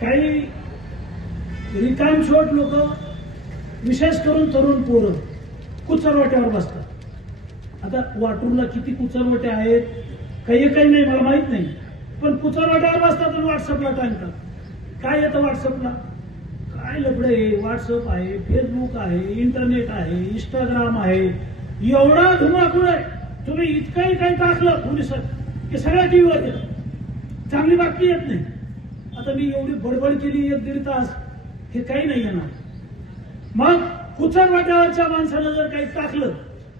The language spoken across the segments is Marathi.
काही रिकामशोट लोक विशेष करून तरुण पोरं कुचरवट्यावर बसतात. आता वाटूरला किती कुचरवाटे आहेत काही काही नाही मला माहीत नाही. पण कुचरवट्यावर बसतात आणि व्हॉट्सअपला टाकतात काय येतं व्हॉट्सअपला? काय लफडं आहे? व्हॉट्सअप आहे फेसबुक आहे इंटरनेट आहे इंस्टाग्राम आहे. एवढा धुमाकूळ आहे. तुम्ही इतकंही काही टाकलं पोलिसात की सगळ्या टीव्हीवर येतं. चांगली बातमी येत नाही. आता मी एवढी बडबड केली एक दीड तास हे काही नाही येणार. मग कुचर वाट्यावरच्या माणसानं जर काही टाकलं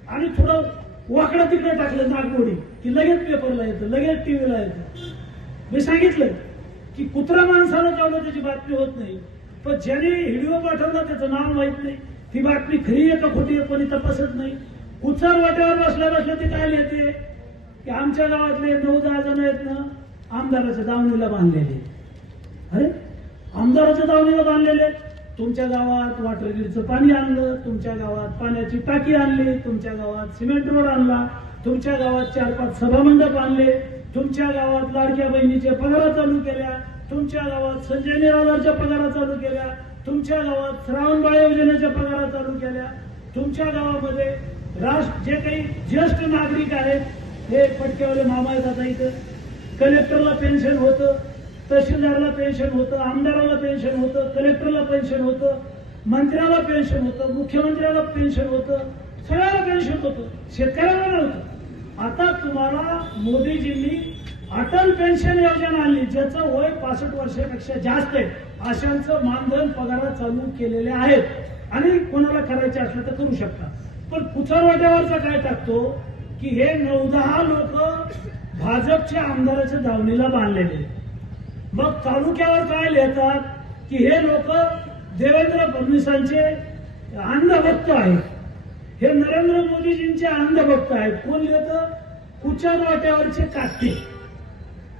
आणि थोडं वाकडं तिकडे टाकलं नागमोडी की लगेच पेपरला येतं लगेच टीव्हीला येतं. मी सांगितलं की कुत्रा माणसानं चावलं त्याची बातमी होत नाही पण ज्याने व्हिडिओ पाठवला त्याचं नाव माहीत नाही. ती बातमी खरी आहे का खोटी आहे कोणी तपासत नाही. कुचर वाट्यावर बसल्या बसल्या ते काय लिहिते? की आमच्या गावातले नऊ दहा जण आहेत ना आमदाराच्या दावणीला बांधलेले. अरे आमदाराच्या दावणीला बांधलेले तुमच्या गावात वॉटर ग्रीडचं पाणी आणलं तुमच्या गावात पाण्याची टाकी आणली तुमच्या गावात सिमेंट रोड आणला तुमच्या गावात चार पाच सभामंडप आणले तुमच्या गावात लाडक्या बहिणीच्या पगारा चालू केल्या तुमच्या गावात संजय निराधारच्या पगारा चालू केल्या तुमच्या गावात श्रावणबाळ योजनेच्या पगारा चालू केल्या तुमच्या गावामध्ये राष्ट्र जे काही ज्येष्ठ नागरिक आहेत हे पटकेवाले मामा येतात इथं. कलेक्टरला पेन्शन होतं. तहसीलदारला पेन्शन होतं आमदाराला पेन्शन होतं कलेक्टरला पेन्शन होतं मंत्र्याला पेन्शन होतं मुख्यमंत्र्याला पेन्शन होतं सगळ्याला पेन्शन होतं शेतकऱ्याला नव्हतं आता तुम्हाला मोदीजींनी अटल पेन्शन योजना आणली ज्याचं वय पासष्ट वर्षापेक्षा जास्त आहे. अशांचं मानधन पगार चालू केलेले आहेत. आणि कोणाला करायचे असलं तर करू शकता. पण कुचरवाट्यावरचा काय टाकतो? की हे नऊ दहा लोक भाजपच्या आमदाराच्या धावणीला बांधलेले आहेत. मग तालुक्यावर काय लिहितात की हे लोक देवेंद्र फडणवीसांचे अंधभक्त आहेत. हे नरेंद्र मोदीजींचे अंधभक्त आहेत. कोण लिहितं? कुचार वाट्यावरचे काटे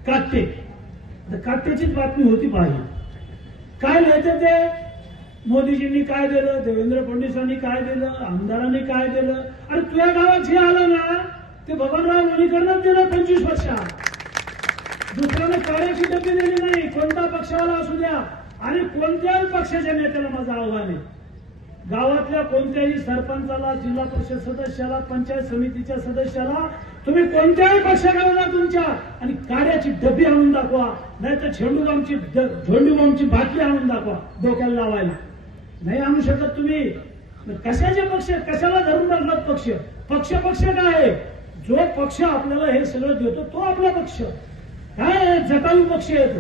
काटे आता काट्याचीच बातमी होती पाहिजे काय लिहायचं ते? मोदीजींनी काय दिलं? देवेंद्र फडणवीसांनी काय दिलं? आमदारांनी काय दिलं? आणि तुझ्या गावात जे आलं ना ते बबनराव लोणीकरनंच दिलं पंचवीस वर्षात. दुसऱ्याने कार्याची डबी दिली नाही. कोणता पक्षावाला असू द्या. आणि कोणत्याही पक्षाच्या नेत्याला माझं आव्हान आहे. गावातल्या कोणत्याही सरपंचाला जिल्हा परिषद सदस्याला पंचायत समितीच्या सदस्याला तुम्ही कोणत्याही पक्षाकडे तुमच्या. आणि काड्याची डबी आणून दाखवा. नाही तर झेंडूबामची झेंडूबामची बाटली आणून दाखवा. डोक्याला लावायला. नाही आणू शकत तुम्ही. कशाचे पक्ष? कशाला धरून टाकलात पक्ष? पक्ष पक्ष काय आहे? जो पक्ष आपल्याला हे सगळं देतो तो आपला पक्ष. काय जटायू पक्ष आहेत.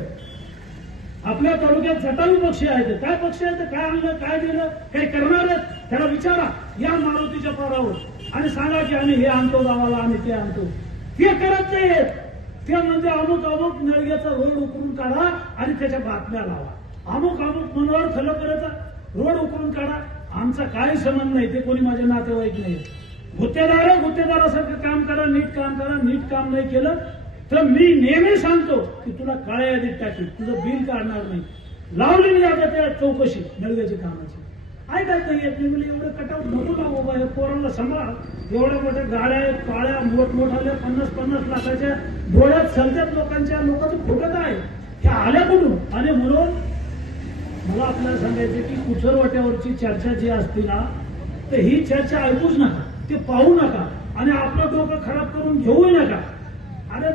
आपल्या तालुक्यात जटायू पक्ष आहेत. काय पक्ष आहेत? काय आणलं? काय दिलं? काही करणार आहेत? त्याला विचारा या मारुतीच्या पोरावर. आणि सांगा की आम्ही हे आणतो गावाला आम्ही ते आणतो. ते करत नाहीत ते म्हणजे अमुक अमुक नळग्याचा रोड उकरून काढा आणि त्याच्या बातम्या लावा. अमुक अमुक मनोहर खलकराचा रोड उकरून काढा. आमचा काही संबंध नाही. ते कोणी माझे नातेवाईक नाही. गुत्तेदार गुत्तेदारासारखं काम करा नीट काम करा. नीट काम नाही केलं तर मी नेहमी सांगतो की तुला काळ्या यादीत टाकी. तुझं बिल काढणार नाही. लावली मी आता त्या चौकशी नळव्याची कामाची. ऐकत नाही येत नाही. म्हणजे एवढं कटाव नको ना बाबा? हे पोरांना सांभाळ. एवढ्या मोठ्या गाड्या आहेत काळ्या मोठमोठाल्या पन्नास पन्नास लाखाच्या डोळ्यात सलत्यात लोकांच्या लोकांचं फुटत आहे हे आल्या कुठून? आणि म्हणून? मला आपल्याला सांगायचं की कुचरवाट्यावरची चर्चा जी असते ना तर ही चर्चा ऐकूच नका. ते पाहू नका. आणि आपलं डोकं खराब करून घेऊही नका.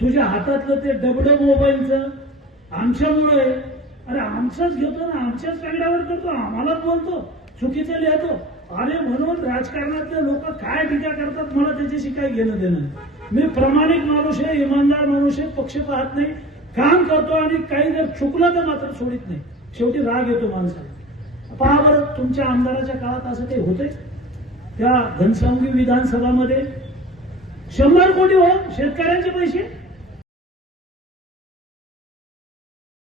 तुझ्या हातातलं ते डबडं मोबाईलचं आमच्यामुळे. अरे आमचाच घेतो ना आमच्याच कागदावर करतो आम्हालाच बोलतो चुकीचं लिहितो. अरे म्हणून राजकारणातले लोक काय टीका करतात मला त्याच्याशी काही घेणं देणं मी प्रामाणिक माणूस आहे इमानदार माणूस आहे पक्ष पाहत नाही. काम करतो आणि काही जर चुकलं तर मात्र सोडित नाही. शेवटी राग येतो माणसाला. पहा बरं तुमच्या आमदाराच्या काळात असं काही होतंय? त्या घनसावंगी विधानसभामध्ये शंभर कोटी हो शेतकऱ्यांचे पैसे